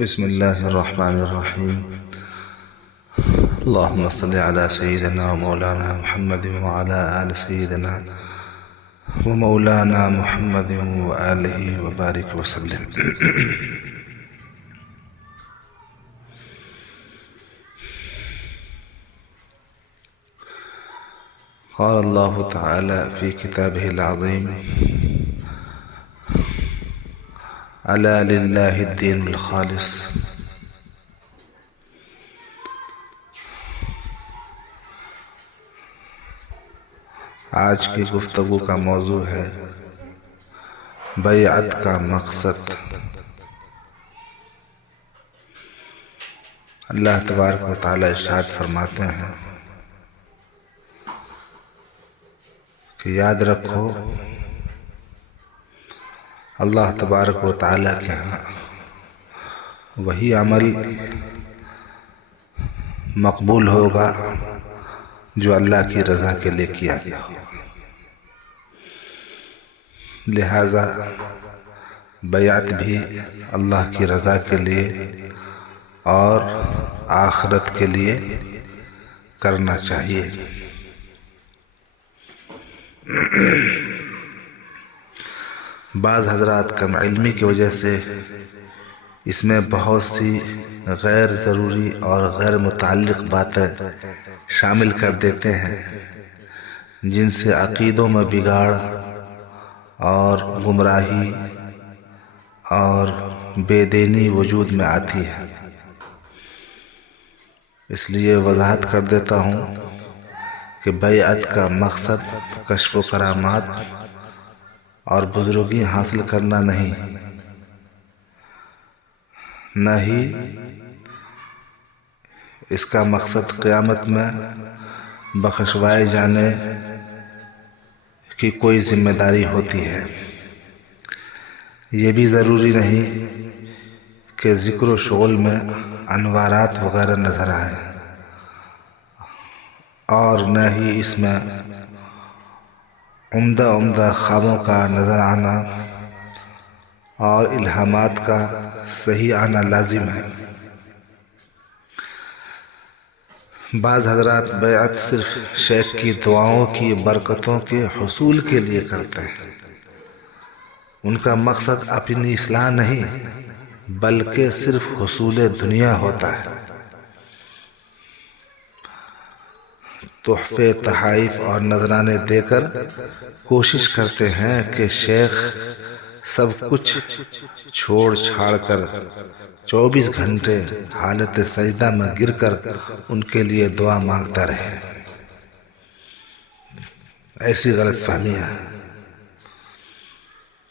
بسم الله الرحمن الرحيم. اللهم صل على سيدنا ومولانا محمد وعلى آل سيدنا ومولانا محمد وآله وبارك وسلم. قال الله تعالى في كتابه العظيم: ألا لله الدين الخالص. آج کی گفتگو کا موضوع ہے بیعت کا مقصد۔ اللہ تبارک و تعالی ارشاد فرماتے ہیں کہ یاد رکھو اللہ تبارک و تعالی کے ہاں وہی عمل مقبول ہوگا جو اللہ کی رضا کے لیے کیا گیا ہو۔ لہذا بیعت بھی اللہ کی رضا کے لیے اور آخرت کے لیے کرنا چاہیے۔ بعض حضرات کم علمی کی وجہ سے اس میں بہت سی غیر ضروری اور غیر متعلق باتیں شامل کر دیتے ہیں جن سے عقیدوں میں بگاڑ اور گمراہی اور بے دینی وجود میں آتی ہے۔ اس لیے وضاحت کر دیتا ہوں کہ بیعت کا مقصد کشف و کرامات اور بزرگی حاصل کرنا نہیں، نہ ہی اس کا مقصد قیامت میں بخشوائے جانے کی کوئی ذمہ داری ہوتی ہے۔ یہ بھی ضروری نہیں کہ ذکر و شغل میں انوارات وغیرہ نظر آئیں، اور نہ ہی اس میں عمدہ خوابوں کا نظر آنا اور الہامات کا صحیح آنا لازم ہے۔ بعض حضرات بیعت صرف شیخ کی دعاؤں کی برکتوں کے حصول کے لیے کرتے ہیں۔ ان کا مقصد اپنی اصلاح نہیں بلکہ صرف حصول دنیا ہوتا ہے۔ تحفے، تحائف اور نذرانے دے کر کوشش کرتے ہیں کہ شیخ سب کچھ چھوڑ چھاڑ کر 24 گھنٹے حالت سجدہ میں گر کر ان کے لیے دعا مانگتا رہے۔ ایسی غلط فہمیاں ہیں۔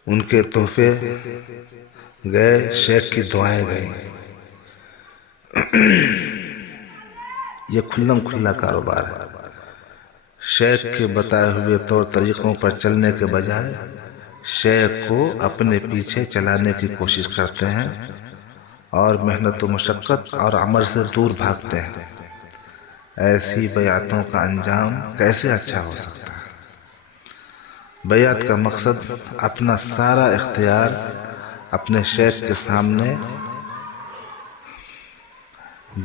ان کے تحفے گئے، شیخ کی دعائیں گئیں۔ یہ کھلم کھلا کاروبار ہے۔ شیخ کے بتائے ہوئے طور طریقوں پر چلنے کے بجائے شیخ کو اپنے پیچھے چلانے کی کوشش کرتے ہیں اور محنت و مشقت اور عمل سے دور بھاگتے ہیں۔ ایسی بیعتوں کا انجام کیسے اچھا ہو سکتا ہے؟ بیعت کا مقصد اپنا سارا اختیار اپنے شیخ کے سامنے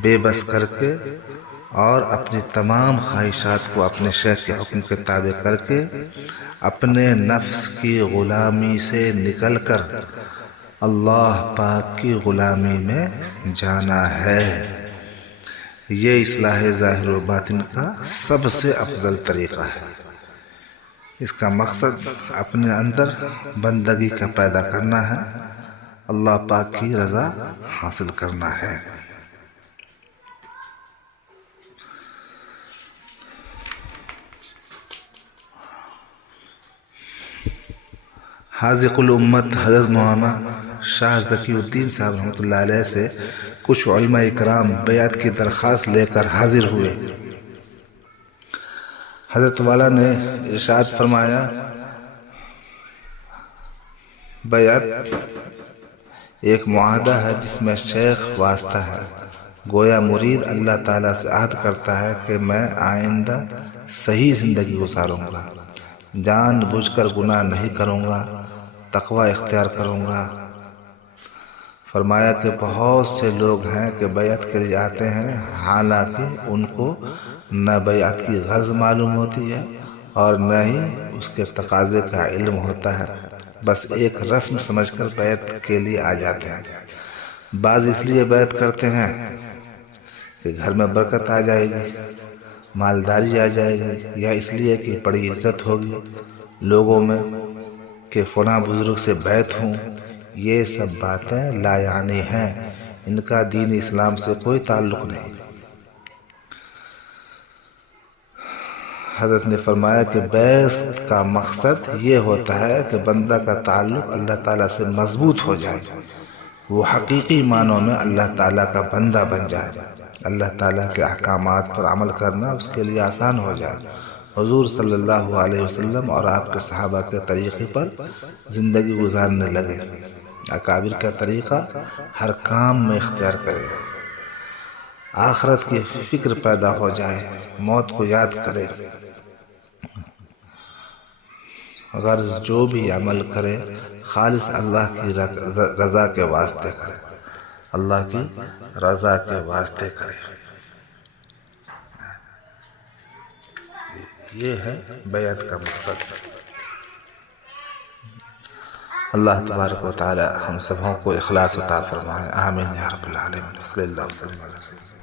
بے بس کر کے اور اپنی تمام خواہشات کو اپنے شیخ کے حکم کے تابع کر کے اپنے نفس کی غلامی سے نکل کر اللہ پاک کی غلامی میں جانا ہے۔ یہ اصلاح ظاہر و باطن کا سب سے افضل طریقہ ہے۔ اس کا مقصد اپنے اندر بندگی کا پیدا کرنا ہے، اللہ پاک کی رضا حاصل کرنا ہے۔ حاذق الامت حضرت مولانا شاہ ذکی الدین صاحب رحمۃ اللہ علیہ سے کچھ علماء اکرام بیعت کی درخواست لے کر حاضر ہوئے۔ حضرت والا نے ارشاد فرمایا، بیعت ایک معاہدہ ہے جس میں شیخ واسطہ ہے، گویا مرید اللہ تعالیٰ سے عہد کرتا ہے کہ میں آئندہ صحیح زندگی گزاروں گا، جان بوجھ کر گناہ نہیں کروں گا، تقوی اختیار کروں گا۔ فرمایا کہ بہت سے لوگ ہیں کہ بیعت کے لیے آتے ہیں، حالانکہ ان کو نہ بیعت کی غرض معلوم ہوتی ہے اور نہ ہی اس کے تقاضے کا علم ہوتا ہے، بس ایک رسم سمجھ کر بیعت کے لیے آ جاتے ہیں۔ بعض اس لیے بیعت کرتے ہیں کہ گھر میں برکت آ جائے گی، مالداری آ جائے گی، یا اس لیے کہ بڑی عزت ہوگی لوگوں میں کہ فلاں بزرگ سے بیعت ہوں۔ یہ سب باتیں لا یعنی ہیں، ان کا دین اسلام سے کوئی تعلق نہیں۔ حضرت نے فرمایا کہ بیعت کا مقصد یہ ہوتا ہے کہ بندہ کا تعلق اللہ تعالیٰ سے مضبوط ہو جائے، وہ حقیقی معنوں میں اللہ تعالیٰ کا بندہ بن جائے، اللہ تعالیٰ کے احکامات پر عمل کرنا اس کے لیے آسان ہو جائے، حضور صلی اللہ علیہ وسلم اور آپ کے صحابہ کے طریقے پر زندگی گزارنے لگے، اکابر کا طریقہ ہر کام میں اختیار کرے، آخرت کی فکر پیدا ہو جائے، موت کو یاد کرے، غرض جو بھی عمل کرے خالص اللہ کی رضا کے واسطے کرے، اللہ کی رضا کے واسطے کرے۔ یہ ہے بیعت کا مقصد۔ اللہ تبارک و تعالی ہم سبوں کو اخلاص عطا فرمائے، آمین یا رب العالمین۔ صلی اللہ علیہ وسلم۔